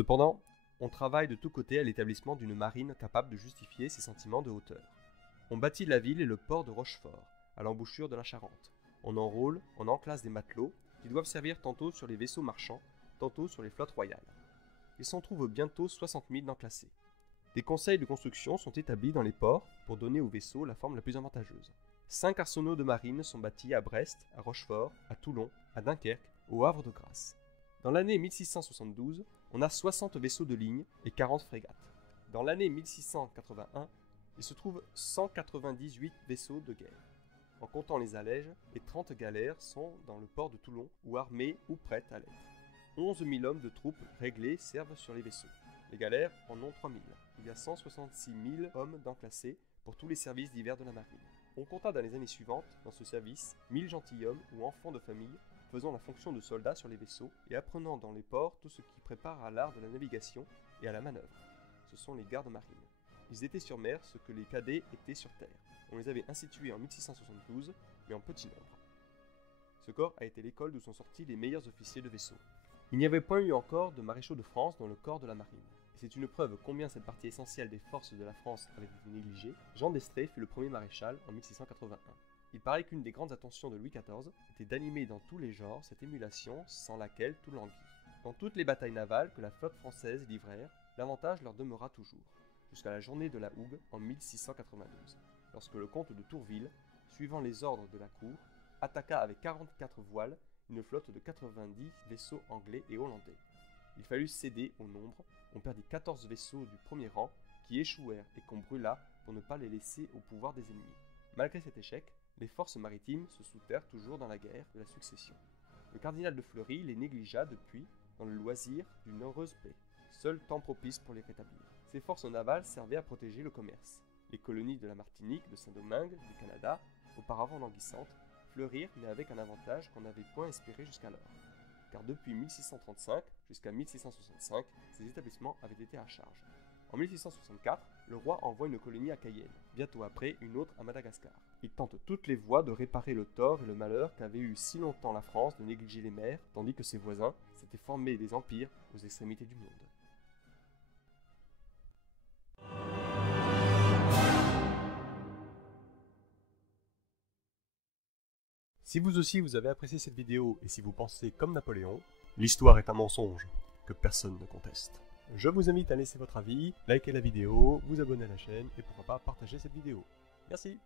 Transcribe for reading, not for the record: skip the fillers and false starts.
Cependant, on travaille de tous côtés à l'établissement d'une marine capable de justifier ses sentiments de hauteur. On bâtit la ville et le port de Rochefort, à l'embouchure de la Charente. On enrôle, on enclasse des matelots qui doivent servir tantôt sur les vaisseaux marchands, tantôt sur les flottes royales. Il s'en trouve bientôt 60 000 d'enclassés. Des conseils de construction sont établis dans les ports pour donner aux vaisseaux la forme la plus avantageuse. 5 arsenaux de marine sont bâtis à Brest, à Rochefort, à Toulon, à Dunkerque, au Havre de Grâce. Dans l'année 1672, on a 60 vaisseaux de ligne et 40 frégates. Dans l'année 1681, il se trouve 198 vaisseaux de guerre. En comptant les allèges, les 30 galères sont dans le port de Toulon ou armées ou prêtes à l'être. 11 000 hommes de troupes réglées servent sur les vaisseaux. Les galères en ont 3 000. Il y a 166 000 hommes d'enclassés pour tous les services divers de la marine. On compta dans les années suivantes, dans ce service, 1000 gentilshommes ou enfants de famille faisant la fonction de soldats sur les vaisseaux et apprenant dans les ports tout ce qui prépare à l'art de la navigation et à la manœuvre. Ce sont les gardes-marines. Ils étaient sur mer ce que les cadets étaient sur terre. On les avait institués en 1672, mais en petit nombre. Ce corps a été l'école d'où sont sortis les meilleurs officiers de vaisseau. Il n'y avait point eu encore de maréchaux de France dans le corps de la marine. Et c'est une preuve combien cette partie essentielle des forces de la France avait été négligée. Jean d'Estrées fut le premier maréchal en 1681. Il paraît qu'une des grandes attentions de Louis XIV était d'animer dans tous les genres cette émulation sans laquelle tout languit. Dans toutes les batailles navales que la flotte française livrèrent, l'avantage leur demeura toujours, jusqu'à la journée de la Hougue en 1692, lorsque le comte de Tourville, suivant les ordres de la cour, attaqua avec 44 voiles une flotte de 90 vaisseaux anglais et hollandais. Il fallut céder au nombre, on perdit 14 vaisseaux du premier rang qui échouèrent et qu'on brûla pour ne pas les laisser au pouvoir des ennemis. Malgré cet échec, les forces maritimes se soutinrent toujours dans la guerre de la succession. Le cardinal de Fleury les négligea depuis dans le loisir d'une heureuse paix, seul temps propice pour les rétablir. Ces forces navales servaient à protéger le commerce. Les colonies de la Martinique, de Saint-Domingue, du Canada, auparavant languissantes, fleurirent mais avec un avantage qu'on n'avait point espéré jusqu'alors. Car depuis 1635 jusqu'à 1665, ces établissements avaient été à charge. En 1664, le roi envoie une colonie à Cayenne, bientôt après une autre à Madagascar. Il tente toutes les voies de réparer le tort et le malheur qu'avait eu si longtemps la France de négliger les mers, tandis que ses voisins s'étaient formés des empires aux extrémités du monde. Si vous aussi vous avez apprécié cette vidéo et si vous pensez comme Napoléon, l'histoire est un mensonge que personne ne conteste. Je vous invite à laisser votre avis, liker la vidéo, vous abonner à la chaîne et pourquoi pas partager cette vidéo. Merci.